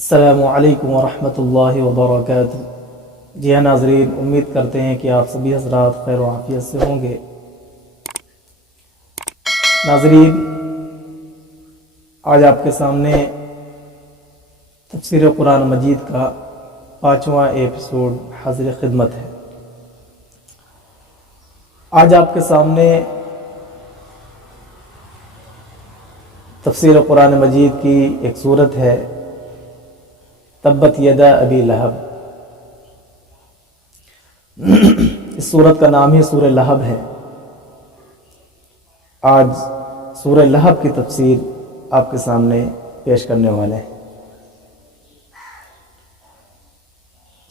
السلام علیکم ورحمۃ اللہ وبرکاتہ۔ جی ہاں ناظرین، امید کرتے ہیں کہ آپ سبھی حضرات خیر و عافیت سے ہوں گے۔ ناظرین، آج آپ کے سامنے تفسیر قرآن مجید کا 5واں ایپیسوڈ حاضر خدمت ہے۔ آج آپ کے سامنے تفسیر قرآن مجید کی ایک سورت ہے، تبت یدا ابی لہب۔ اس سورت کا نام ہی سورہ لہب ہے۔ آج سورہ لہب کی تفسیر آپ کے سامنے پیش کرنے والے ہیں۔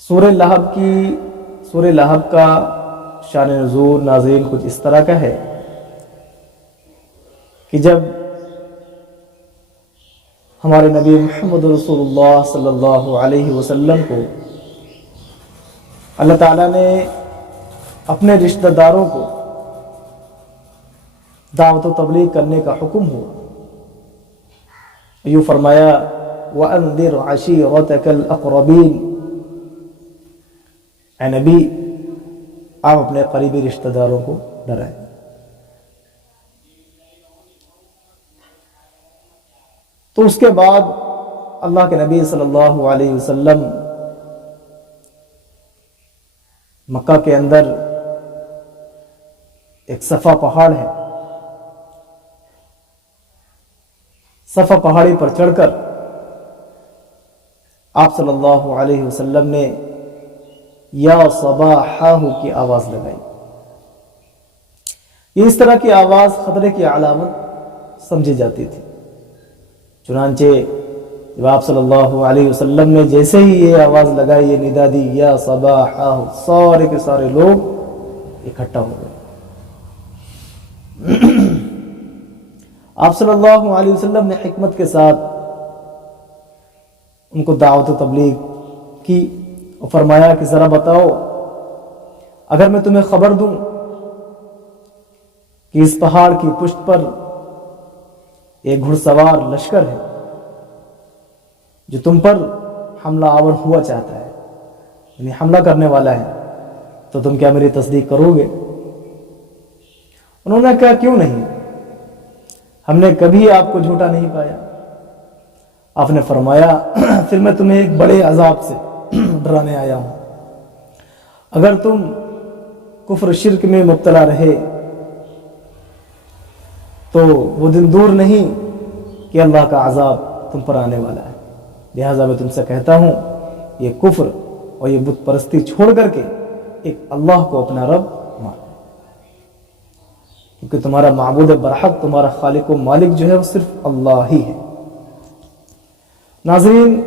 سورہ لہب کا شان نزول ناظرین کچھ اس طرح کا ہے کہ جب ہمارے نبی محمد رسول اللہ صلی اللہ علیہ وسلم کو اللہ تعالیٰ نے اپنے رشتہ داروں کو دعوت و تبلیغ کرنے کا حکم ہوا، یوں فرمایا وَأَنذِرْ عَشِيرَتَكَ الْأَقْرَبِينَ، اے نبی آپ اپنے قریبی رشتہ داروں کو ڈرائیں۔ تو اس کے بعد اللہ کے نبی صلی اللہ علیہ وسلم مکہ کے اندر ایک صفا پہاڑ ہے، صفا پہاڑی پر چڑھ کر آپ صلی اللہ علیہ وسلم نے یا صباحہ کی آواز لگائی۔ یہ اس طرح کی آواز خطرے کی علامت سمجھی جاتی تھی، چنانچہ جب آپ صلی اللہ علیہ وسلم نے جیسے ہی یہ آواز لگائی، یہ ندا دی یا صباحہ، سارے کے سارے لوگ اکٹھا ہو گئے۔ آپ صلی اللہ علیہ وسلم نے حکمت کے ساتھ ان کو دعوت و تبلیغ کی اور فرمایا کہ ذرا بتاؤ، اگر میں تمہیں خبر دوں کہ اس پہاڑ کی پشت پر ایک گھڑ سوار لشکر ہے جو تم پر حملہ آور ہوا چاہتا ہے، یعنی حملہ کرنے والا ہے، تو تم کیا میری تصدیق کرو گے؟ انہوں نے کہا کیوں نہیں، ہم نے کبھی آپ کو جھوٹا نہیں پایا۔ آپ نے فرمایا پھر میں تمہیں ایک بڑے عذاب سے ڈرانے آیا ہوں، اگر تم کفر شرک میں مبتلا رہے تو وہ دن دور نہیں کہ اللہ کا عذاب تم پر آنے والا ہے۔ لہٰذا میں تم سے کہتا ہوں یہ کفر اور یہ بت پرستی چھوڑ کر کے ایک اللہ کو اپنا رب مانو، کیونکہ تمہارا معبود برحق، تمہارا خالق و مالک جو ہے وہ صرف اللہ ہی ہے۔ ناظرین،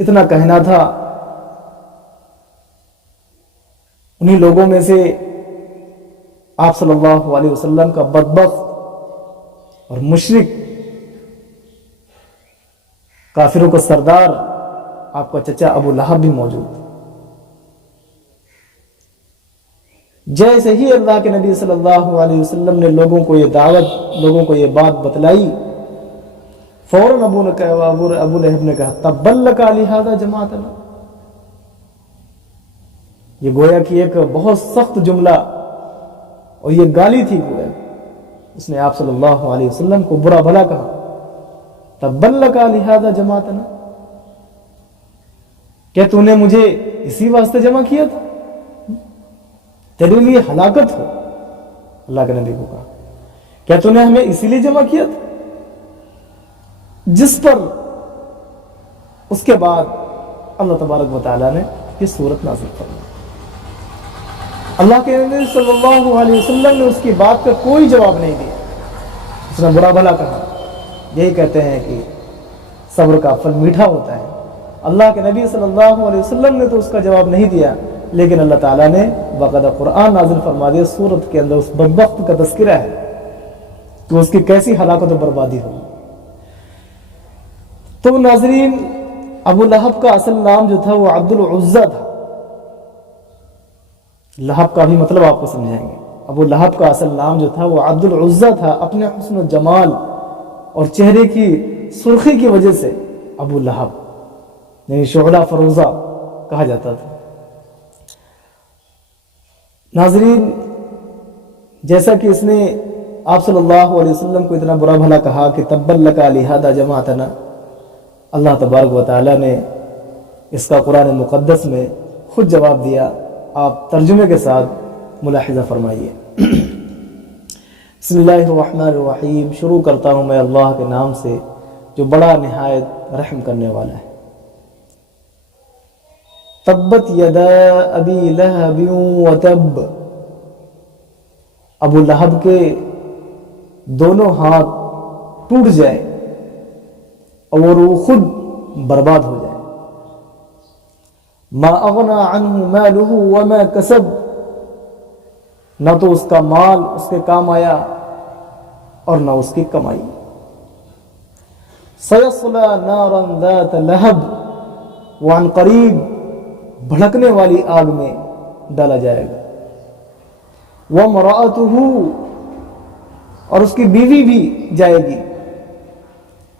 اتنا کہنا تھا۔ انہی لوگوں میں سے آپ صلی اللہ علیہ وسلم کا بدبخت اور مشرک کافروں کا سردار آپ کا چچا ابو لہب بھی موجود تھا۔ جیسے ہی اللہ کے نبی صلی اللہ علیہ وسلم نے لوگوں کو یہ دعوت، لوگوں کو یہ بات بتلائی، فوراً ابو لہب نے کہا تبا لک لہذا جمعتنا۔ یہ گویا کہ ایک بہت سخت جملہ اور یہ گالی تھی، گویا اس نے آپ صلی اللہ علیہ وسلم کو برا بھلا کہا، تبا لک لہذا جمعتنا، کیا تو نے مجھے اسی واسطے جمع کیا تھا؟ تیرے لیے ہلاکت ہو۔ اللہ کے نبی کو کہا کیا تو نے ہمیں اسی لیے جمع کیا تھا؟ جس پر اس کے بعد اللہ تبارک و تعالیٰ نے یہ سورت نازل فرمائی۔ اللہ کے نبی صلی اللہ علیہ وسلم نے اس کی بات کا کوئی جواب نہیں دیا، اس نے برا بھلا کہا۔ یہی کہتے ہیں کہ صبر کا پھل میٹھا ہوتا ہے۔ اللہ کے نبی صلی اللہ علیہ وسلم نے تو اس کا جواب نہیں دیا، لیکن اللہ تعالیٰ نے باقاعدہ قرآن نازل فرما دیا، سورت کے اندر اس بدبخت کا تذکرہ ہے کہ اس کی کیسی ہلاکت و بربادی ہو۔ تو ناظرین، ابو لہب کا اصل نام جو تھا وہ عبد العزہ تھا۔ لہب کا بھی مطلب آپ کو سمجھائیں گے۔ ابو لہب کا اصل نام جو تھا وہ عبد العزہ تھا۔ اپنے حسن و جمال اور چہرے کی سرخی کی وجہ سے ابو لہب یعنی شعلہ فروزہ کہا جاتا تھا۔ ناظرین، جیسا کہ اس نے آپ صلی اللہ علیہ وسلم کو اتنا برا بھلا کہا کہ تبا لک لہذا جمعتنا، اللہ تبارک و تعالیٰ نے اس کا قرآن مقدس میں خود جواب دیا۔ آپ ترجمے کے ساتھ ملاحظہ فرمائیے۔ بسم اللہ الرحمن الرحیم، شروع کرتا ہوں میں اللہ کے نام سے جو بڑا نہایت رحم کرنے والا ہے۔ تبت یدا ابی لہب وتب، ابو لہب کے دونوں ہاتھ ٹوٹ جائے اور وہ خود برباد ہو جائے۔ ما اغنى عنہ مالہ وما کسب، نہ تو اس کا مال اس کے کام آیا اور نہ اس کی کمائی۔ سیصلی نارا ذات لہب، وہ عن قریب بھڑکنے والی آگ میں ڈالا جائے گا۔ وامرأتہ، اور اس کی بیوی بھی جائے گی۔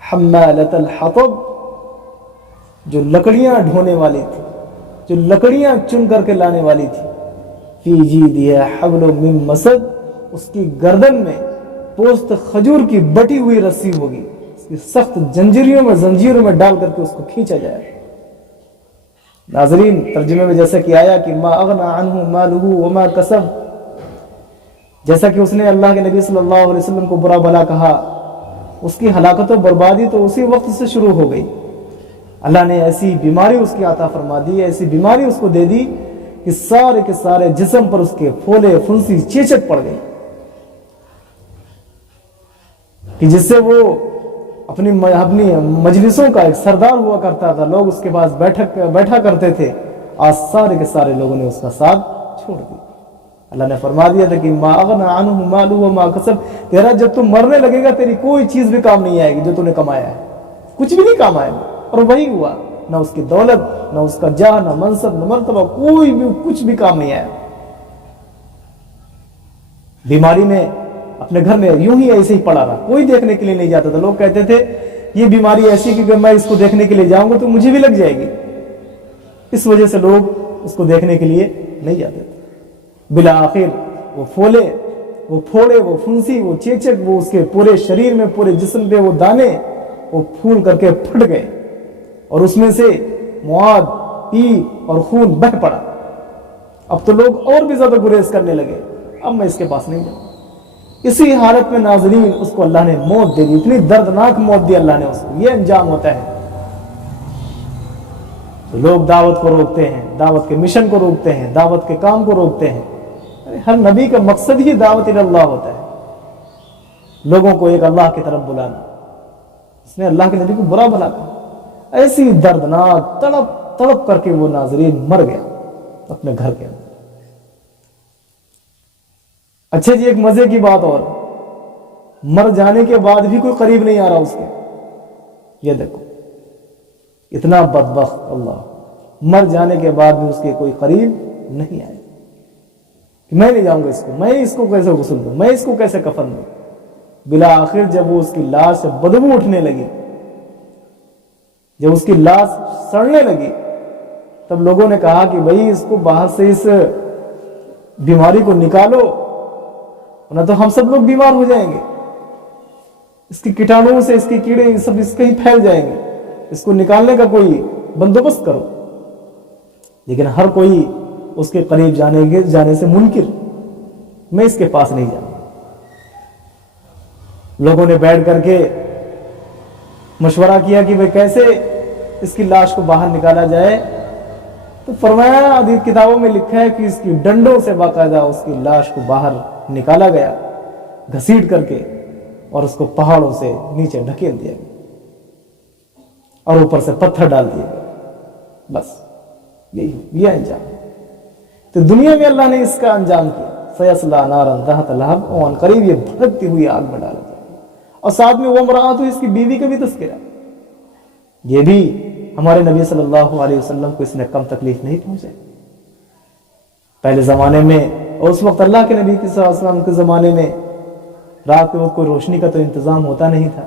حمالۃ الحطب، جو لکڑیاں ڈھونے والی تھی، جو لکڑیاں چن کر کے لانے والی تھی۔ فی جیدہا حبل من مسد، اس کی گردن میں پوست کھجور کی بٹی ہوئی رسی ہوگی، اس کی سخت زنجیروں میں ڈال کر کے اس کو کھینچا جائے۔ ناظرین، ترجمے میں جیسا کہ آیا کہ ما اغنى عنہ مالہ وما کسب، جیسا کہ اس نے اللہ کے نبی صلی اللہ علیہ وسلم کو برا بھلا کہا، اس کی ہلاکت و بربادی تو اسی وقت سے شروع ہو گئی۔ اللہ نے ایسی بیماری اس کی عطا فرما دی، ایسی بیماری اس کو دے دی کہ سارے کے سارے جسم پر اس کے پھولے پھنسی چیچک پڑ گئی، کہ جس سے وہ اپنی مجلسوں کا ایک سردار ہوا کرتا تھا، لوگ اس کے پاس بیٹھا کرتے تھے، آج سارے کے سارے لوگوں نے اس کا ساتھ چھوڑ دیا۔ اللہ نے فرما دیا تھا کہ ما اغنى عنہ مالہ وما کسب، تیرا جب تم مرنے لگے گا تیری کوئی چیز بھی کام نہیں آئے گی جو تو نے کمایا ہے، کچھ بھی نہیں کام آئے گا۔ اور وہی ہوا، نہ اس کی دولت، نہ اس کا جاہ، نہ منصب، نہ مرتبہ، کوئی بھی کچھ بھی کام نہیں آیا۔ بیماری میں اپنے گھر میں یوں ہی ایسے ہی پڑا رہا، کوئی دیکھنے کے لیے نہیں جاتا تھا۔ لوگ کہتے تھے یہ بیماری ایسی کہ اگر میں اس کو دیکھنے کے لیے جاؤں گا تو مجھے بھی لگ جائے گی، اس وجہ سے لوگ اس کو دیکھنے کے لیے نہیں جاتے تھے۔ بالآخر وہ پھوڑے، وہ پھنسی، وہ چیچک، وہ اس کے پورے شریر میں، پورے جسم پہ وہ دانے، وہ پھول کر کے پھٹ گئے اور اس میں سے مواد، پیپ اور خون بہ پڑا۔ اب تو لوگ اور بھی زیادہ گریز کرنے لگے، اب میں اس کے پاس نہیں جاؤں۔ اسی حالت میں ناظرین اس کو اللہ نے موت دے دی، اتنی دردناک موت دی اللہ نے اس کو۔ یہ انجام ہوتا ہے۔ تو لوگ دعوت کو روکتے ہیں، دعوت کے مشن کو روکتے ہیں، دعوت کے کام کو روکتے ہیں۔ ہر نبی کا مقصد ہی دعوت اللہ ہوتا ہے، لوگوں کو ایک اللہ کی طرف بلانا۔ اس نے اللہ کے نبی کو برا بھلا کہا، ایسی دردناک تڑپ تڑپ کر کے وہ ناظرین مر گیا اپنے گھر کے اندر۔ اچھا جی، ایک مزے کی بات اور، مر جانے کے بعد بھی کوئی قریب نہیں آ رہا اس کے۔ یہ دیکھو اتنا بدبخت، اللہ مر جانے کے بعد بھی اس کے کوئی قریب نہیں آئے کہ میں نہیں جاؤں گا اس کو، میں اس کو کیسے غسل دوں، میں اس کو کیسے کفن دوں۔ بالآخر جب وہ اس کی لاش سے بدبو اٹھنے لگی، جب اس کی لاش سڑنے لگی، تب لوگوں نے کہا کہ بھائی اس کو باہر سے اس بیماری کو نکالو، نہ تو ہم سب لوگ بیمار ہو جائیں گے، اس کی کیٹانوں سے اس کے کیڑے سب اس کہیں پھیل جائیں گے، اس کو نکالنے کا کوئی بندوبست کرو۔ لیکن ہر کوئی اس کے قریب جانے سے منکر، میں اس کے پاس نہیں جاؤں۔ لوگوں نے بیٹھ کر کے مشورہ کیا کہ بھئی کیسے اس کی لاش کو باہر نکالا جائے، تو فرمایا حدیث کتابوں میں لکھا ہے کہ اس کی ڈنڈوں سے باقاعدہ اس کی لاش کو باہر نکالا گیا، گھسیٹ کر کے، اور اس کو پہاڑوں سے نیچے ڈھکیل دیا گیا اور اوپر سے پتھر ڈال دیا گیا۔ بس یہ انجام۔ تو دنیا میں اللہ نے اس کا انجام کیا، سیصلی نارا ذات لہب، اور ان قریب یہ بھڑکتی ہوئی آگ میں ڈالا جائے گا۔ اور ساتھ میں وہ امرأت، اس کی بیوی کا بھی تذکرہ۔ یہ بھی ہمارے نبی صلی اللہ علیہ وسلم کو اس نے کم تکلیف نہیں پہنچائی۔ پہلے زمانے میں، اور اس وقت اللہ کے نبی صلی اللہ علیہ وسلم کے زمانے میں رات کے وقت کوئی روشنی کا تو انتظام ہوتا نہیں تھا،